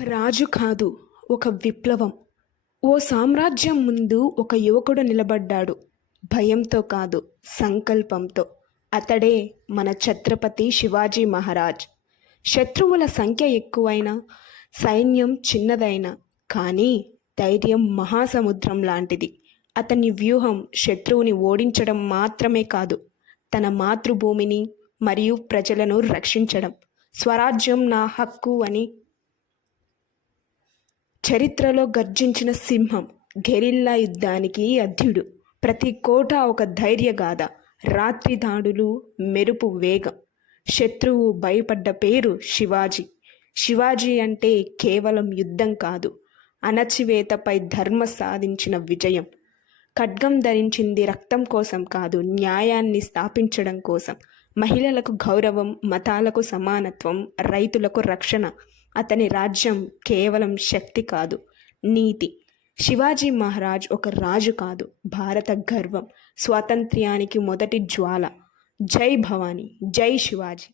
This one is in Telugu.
ఒక రాజు కాదు, ఒక విప్లవం. ఓ సామ్రాజ్యం ముందు ఒక యువకుడు నిలబడ్డాడు. భయంతో కాదు, సంకల్పంతో. అతడే మన ఛత్రపతి శివాజీ మహారాజ్. శత్రువుల సంఖ్య ఎక్కువైనా, సైన్యం చిన్నదైనా, కానీ ధైర్యం మహాసముద్రం లాంటిది. అతని వ్యూహం శత్రువుని ఓడించడం మాత్రమే కాదు, తన మాతృభూమిని మరియు ప్రజలను రక్షించడం. స్వరాజ్యం నా హక్కు అని చరిత్రలో గర్జించిన సింహం, గెరిల్లా యుద్ధానికి అధ్యుడు. ప్రతి కోట ఒక ధైర్యగాథ. రాత్రి దాడులు, మెరుపు వేగం. శత్రువు భయపడ్డ పేరు శివాజీ. శివాజీ అంటే కేవలం యుద్ధం కాదు, అణచివేతపై ధర్మ సాధించిన విజయం. ఖడ్గం ధరించింది రక్తం కోసం కాదు, న్యాయాన్ని స్థాపించడం కోసం. మహిళలకు గౌరవం, మతాలకు సమానత్వం, రైతులకు రక్షణ. అతని రాజ్యం కేవలం శక్తి కాదు, నీతి. శివాజీ మహారాజ్ ఒక రాజు కాదు, భారత గర్వం, స్వాతంత్ర్యానికి మొదటి జ్వాల. జై భవానీ, జై శివాజీ.